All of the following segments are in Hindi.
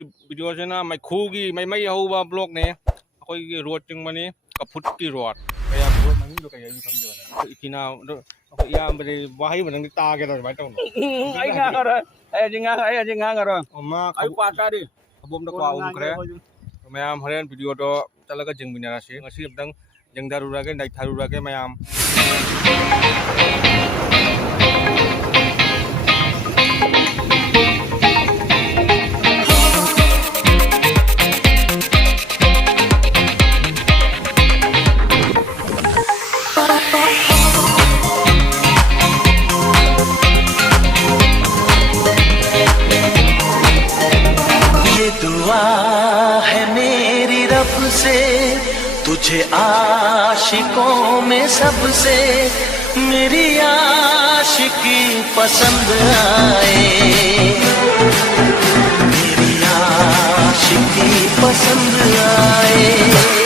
वीडियो से ना मैं खूगी मैं हवा ब्लॉग ने अखोई रोड चिंगमनी कफुट की रोड कया रोड मनी जो कया समझो इतना या बरे वाही बदंग तागे तो भाई तो ai ngang rồi ai ngang rồi मा ai quạt ra đi खबम the क्वा उम करे मैम हरेन वीडियो तो चलगा जंगमिनारासे ngasi abdang jangdarurage naitharurage ma'am दुआ है मेरी रब से तुझे आशिकों में सबसे मेरी आशिकी पसंद आए मेरी आशिकी पसंद आए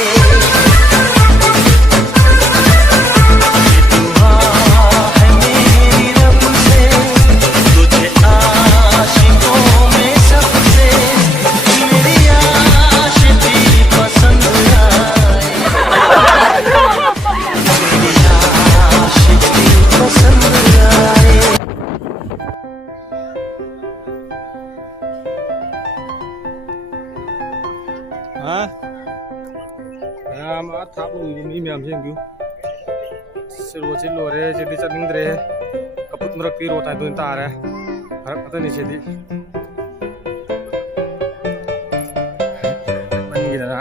हाँ मैम थाप लोगी मैम से क्यों सिरो से लोरे से चल निंद्रे कपुत मरक की रोता है तो इंता आ रहा है फर्क पता नहीं चली बन गया ना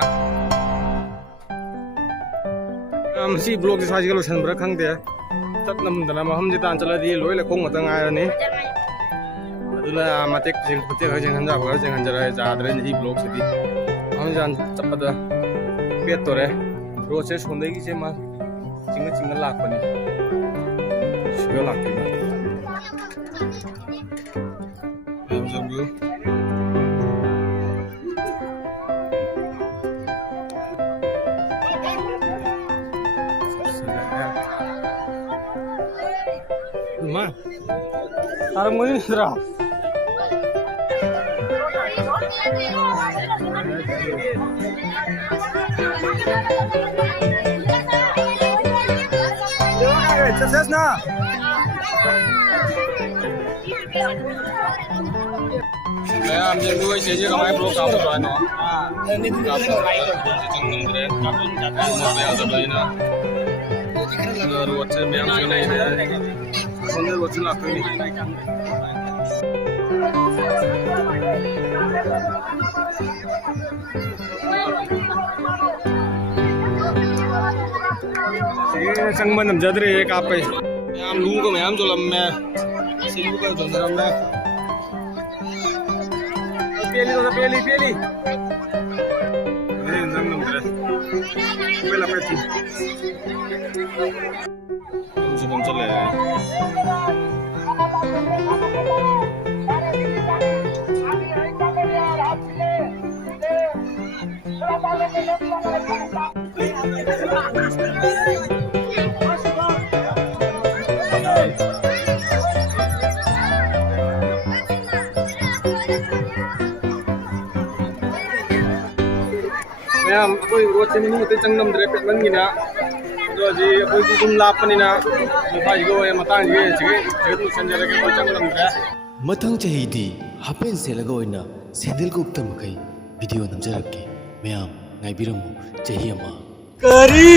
हम सी ब्लॉग जिस आज के लोशन बरक खंग दे तब नमदना हम जितान चला दिए लोई लखों मतंग आया नहीं अदुला मतेक जिंग पते हजिंग हंजा भर जिंग हंजा रहे जादरे नहीं ब्लॉग से दी हम जान चप्पदा पेट तोरे रोड से सोंदे की से मा चिंग चिंग लाख पनी शियो लाख की हम जंगू मा अरे मुझे निद्रा Sukses na. Saya ambil dua saja kalau blog kamu tuan. Ini juga lain. Jangan deh, kamu jangan mau ada lainnya. Ruwet saya yang sana ini. Sendiri ruwet lah ini. संगमन हम जद रहे एक आप पे हम लूँ को मैं हम जो लम्बे सिलू का जो लम्बे पेली तो पेली पेली ये इंसान नम तेरे पेला पेटी हम सब हम चले मैम कोई रोड से नहीं होते चंगम दरे पेट बन गिना जो जी कोई भी तुम लाप पनी ना भाई को ये मतांग ये जगह तो संजय के कोई चंगम दरे मथंग चाहिदी हापेन सेलगा ओइना सेंडल को उत्तम कई वीडियो नमजरके मैम नाइबिरमु चाहिए मा करी